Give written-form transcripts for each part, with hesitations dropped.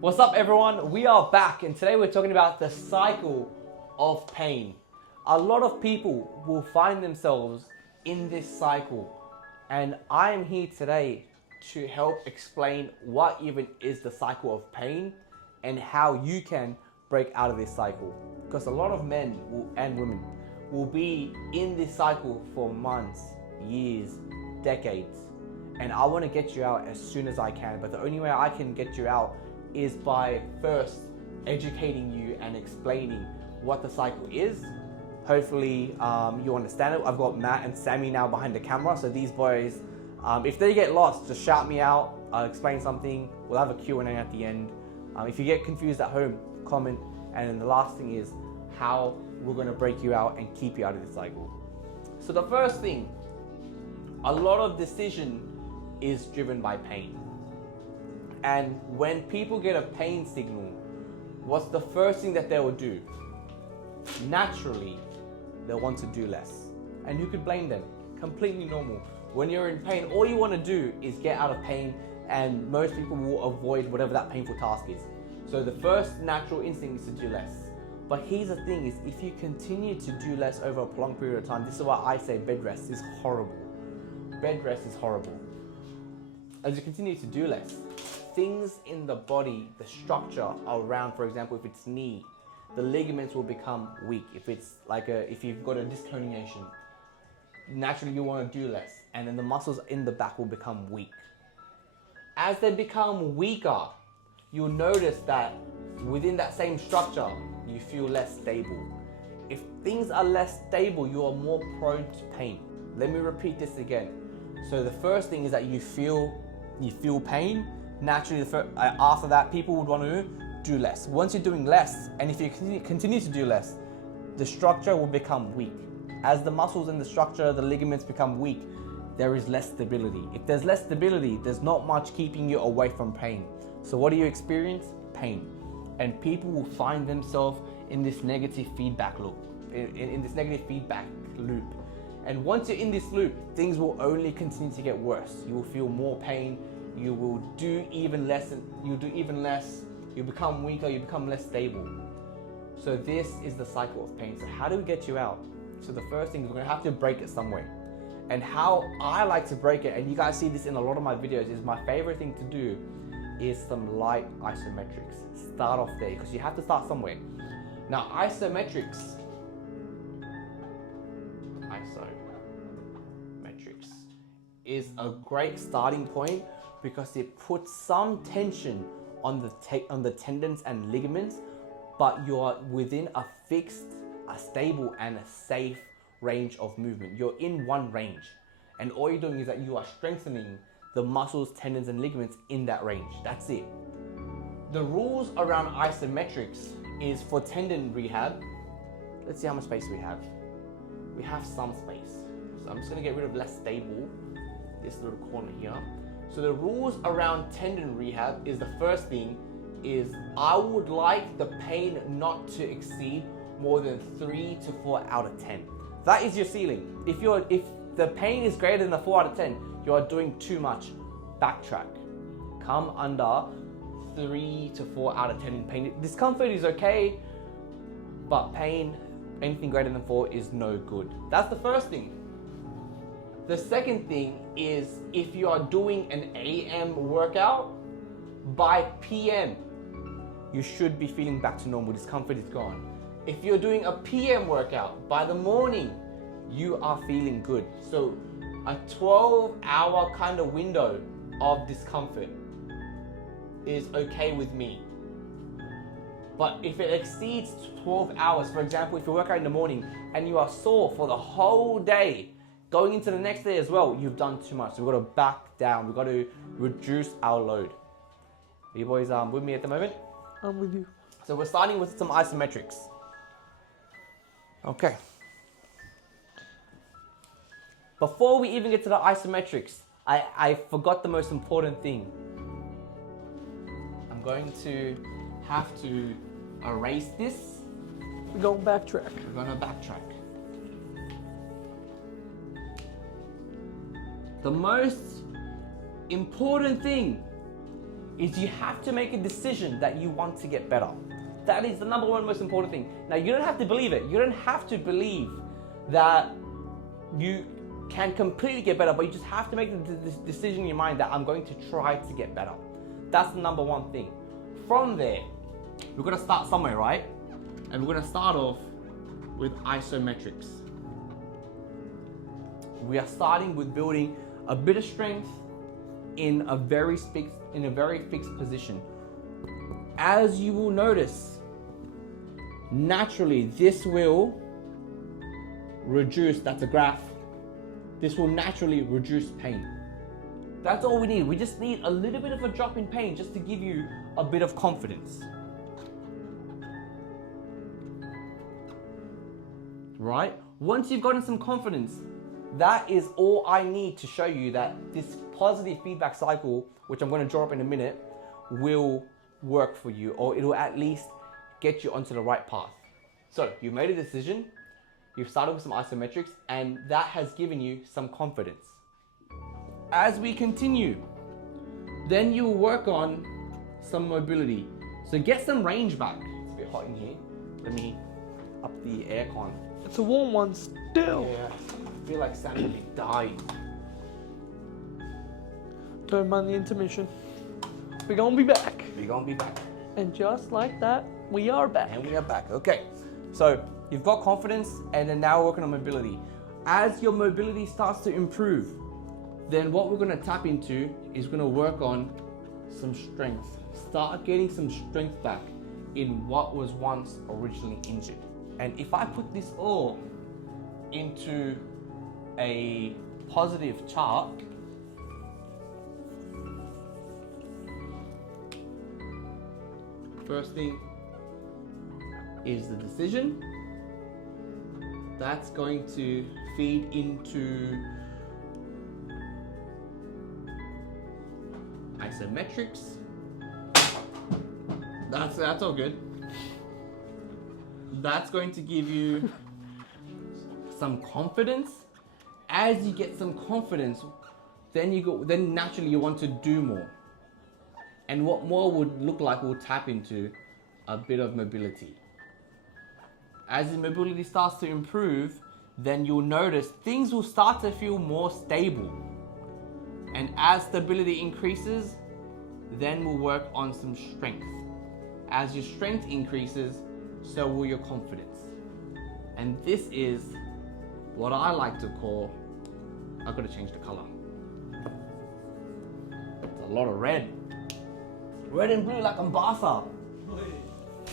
What's up everyone? We are back and today we're talking about the cycle of pain. A lot of people will find themselves in this cycle and I am here today to help explain what even is the cycle of pain and how you can break out of this cycle. Because a lot of men and women will be in this cycle for months, years, decades. And I want to get you out as soon as I can, but the only way I can get you out is by first educating you and explaining what the cycle is. Hopefully you understand it. I've got Matt and Sammy now behind the camera, so these boys, if they get lost, just shout me out, I'll explain something, we'll have a Q&A at the end. If you get confused at home, comment. And then the last thing is how we're going to break you out and keep you out of the cycle. So the first thing, a lot of decision is driven by pain. And when people get a pain signal, what's the first thing that they will do? Naturally, they'll want to do less. And who could blame them? Completely normal. When you're in pain, all you want to do is get out of pain, and most people will avoid whatever that painful task is. So the first natural instinct is to do less. But here's the thing is, if you continue to do less over a prolonged period of time, this is why I say bed rest is horrible. Bed rest is horrible. As you continue to do less, things in the body, the structure around, for example, if it's knee, the ligaments will become weak. If it's like if you've got a disc herniation, naturally you want to do less, and then the muscles in the back will become weak. As they become weaker, you'll notice that within that same structure, you feel less stable. If things are less stable, you are more prone to pain. Let me repeat this again. So the first thing is that you feel pain. Naturally, after that, people would want to do less. Once you're doing less, and if you continue to do less, the structure will become weak. As the muscles in the structure, the ligaments become weak, there is less stability. If there's less stability, there's not much keeping you away from pain. So what do you experience? Pain. And people will find themselves in this negative feedback loop, in this negative feedback loop. And once you're in this loop, things will only continue to get worse. You will feel more pain. You will do even less, you become weaker, you become less stable. So this is the cycle of pain. So how do we get you out? So the first thing is we're gonna have to break it somewhere. And how I like to break it, and you guys see this in a lot of my videos, is my favorite thing to do is some light isometrics. Start off there, because you have to start somewhere. Now isometrics is a great starting point because it puts some tension on the tendons and ligaments, but you're within a fixed, a stable and a safe range of movement. You're in one range, and all you're doing is that you are strengthening the muscles, tendons and ligaments in that range. That's it. The rules around isometrics is for tendon rehab. Let's see how much space we have. We have some space. So I'm just gonna get rid of less stable, this little corner here. So the rules around tendon rehab is, the first thing is I would like the pain not to exceed more than 3 to 4 out of 10. That is your ceiling. If the pain is greater than a 4 out of 10, you are doing too much. Backtrack. Come under 3 to 4 out of 10 in pain. Discomfort is okay, but pain, anything greater than 4 is no good. That's the first thing. The second thing is, if you are doing an AM workout, by PM, you should be feeling back to normal. Discomfort is gone. If you're doing a PM workout, by the morning, you are feeling good. So a 12-hour kind of window of discomfort is okay with me. But if it exceeds 12 hours, for example, if you work out in the morning and you are sore for the whole day, going into the next day as well, you've done too much. So we've got to back down. We've got to reduce our load. Are you boys with me at the moment? I'm with you. So we're starting with some isometrics. Okay. Before we even get to the isometrics, I forgot the most important thing. I'm going to have to erase this. We're going to backtrack. We're going to backtrack. The most important thing is you have to make a decision that you want to get better. That is the number one most important thing. Now, you don't have to believe it. You don't have to believe that you can completely get better, but you just have to make the decision in your mind that I'm going to try to get better. That's the number one thing. From there, we're going to start somewhere, right? And we're going to start off with isometrics. We are starting with building a bit of strength in a very fixed position. As you will notice, naturally this will reduce, that's a graph, this will naturally reduce pain. That's all we need. We just need a little bit of a drop in pain just to give you a bit of confidence. Right? Once you've gotten some confidence, that is all I need to show you that this positive feedback cycle, which I'm going to draw up in a minute, will work for you, or it'll at least get you onto the right path. So you've made a decision, you've started with some isometrics, and that has given you some confidence. As we continue, then you will work on some mobility. So get some range back. It's a bit hot in here. Let me up the aircon. It's a warm one still. Yeah, I feel like Sam will be dying. Don't mind the intermission. We're gonna be back. We're gonna be back. And just like that, we are back. And we are back. Okay, so you've got confidence, and then now we're working on mobility. As your mobility starts to improve, then what we're gonna tap into is gonna work on some strength. Start getting some strength back in what was once originally injured. And if I put this all into a positive chart, first thing is the decision. That's going to feed into isometrics. That's all good. That's going to give you some confidence. As you get some confidence, then naturally you want to do more. And what more would look like, we'll tap into a bit of mobility. As the mobility starts to improve, then you'll notice things will start to feel more stable. And as stability increases, then we'll work on some strength. As your strength increases, so will your confidence. And this is what I like to call, I've got to change the color. It's a lot of red. Red and blue like Ambassa.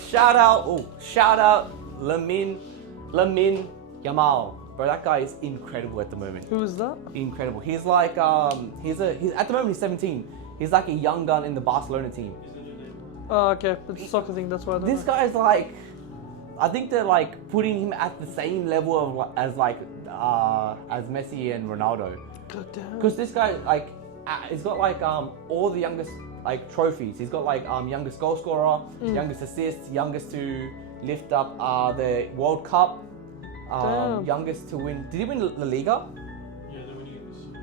Shout out Lamin Yamal. Bro, that guy is incredible at the moment. Who is that? Incredible. He's like, he's at the moment he's 17. He's like a young gun in the Barcelona team. Oh, okay. It's a soccer thing, that's why I don't know. This guy's like, I think they're like putting him at the same level of as Messi and Ronaldo. God damn. Because this guy like, he's got like all the youngest like trophies. He's got like youngest goal scorer, youngest assists, youngest to lift up the World Cup, youngest to win. Did he win La Liga? Yeah, they're winning it this year.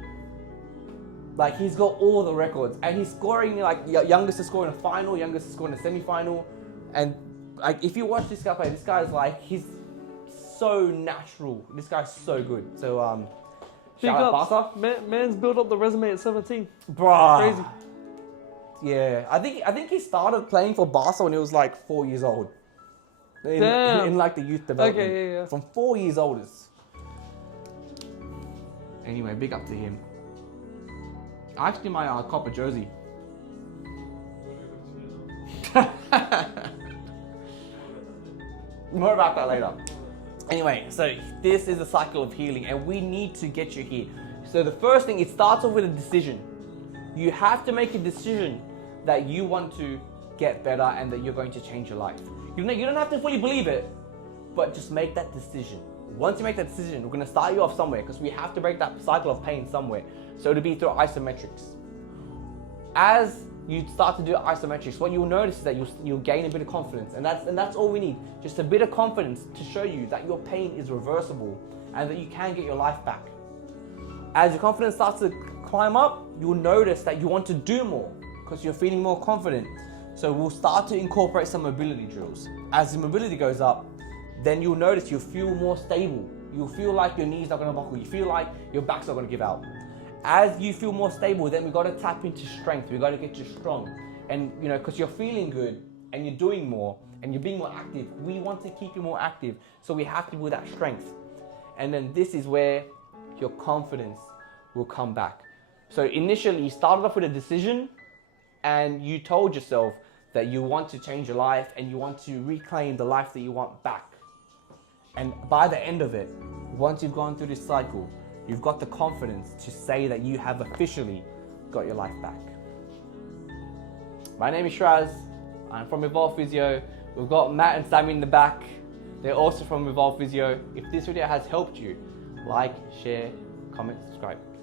Like he's got all the records, and he's scoring like youngest to score in a final, youngest to score in a semi-final, and like if you watch this guy play, this guy's like he's so natural. This guy's so good. So Big shout out ups. Barca. Man's built up the resume at 17. Bruh. Crazy. Yeah, I think he started playing for Barca when he was like 4 years old. In like the youth development. Okay, yeah. From 4 years old. Anyway, big up to him. Actually, my copper jersey. More about that later. Anyway, so this is a cycle of healing, and we need to get you here. So the first thing, it starts off with a decision. You have to make a decision that you want to get better and that you're going to change your life. You don't have to fully believe it, but just make that decision. Once you make that decision, we're going to start you off somewhere because we have to break that cycle of pain somewhere. So it'll be through isometrics. As you start to do isometrics, what you'll notice is that you'll gain a bit of confidence, and that's all we need. Just a bit of confidence to show you that your pain is reversible and that you can get your life back. As your confidence starts to climb up, you'll notice that you want to do more. because you're feeling more confident. So we'll start to incorporate some mobility drills. As the mobility goes up, then you'll notice you'll feel more stable. You'll feel like your knees are gonna buckle. You feel like your back's not gonna give out. As you feel more stable, then we gotta tap into strength. We gotta get you strong. And you know, because you're feeling good and you're doing more and you're being more active, we want to keep you more active. So we have to build that strength. And then this is where your confidence will come back. So initially you started off with a decision and you told yourself that you want to change your life and you want to reclaim the life that you want back. And by the end of it, once you've gone through this cycle, you've got the confidence to say that you have officially got your life back. My name is Shraz. I'm from Evolve Physio. We've got Matt and Sammy in the back. They're also from Evolve Physio. If this video has helped you, like, share, comment, subscribe.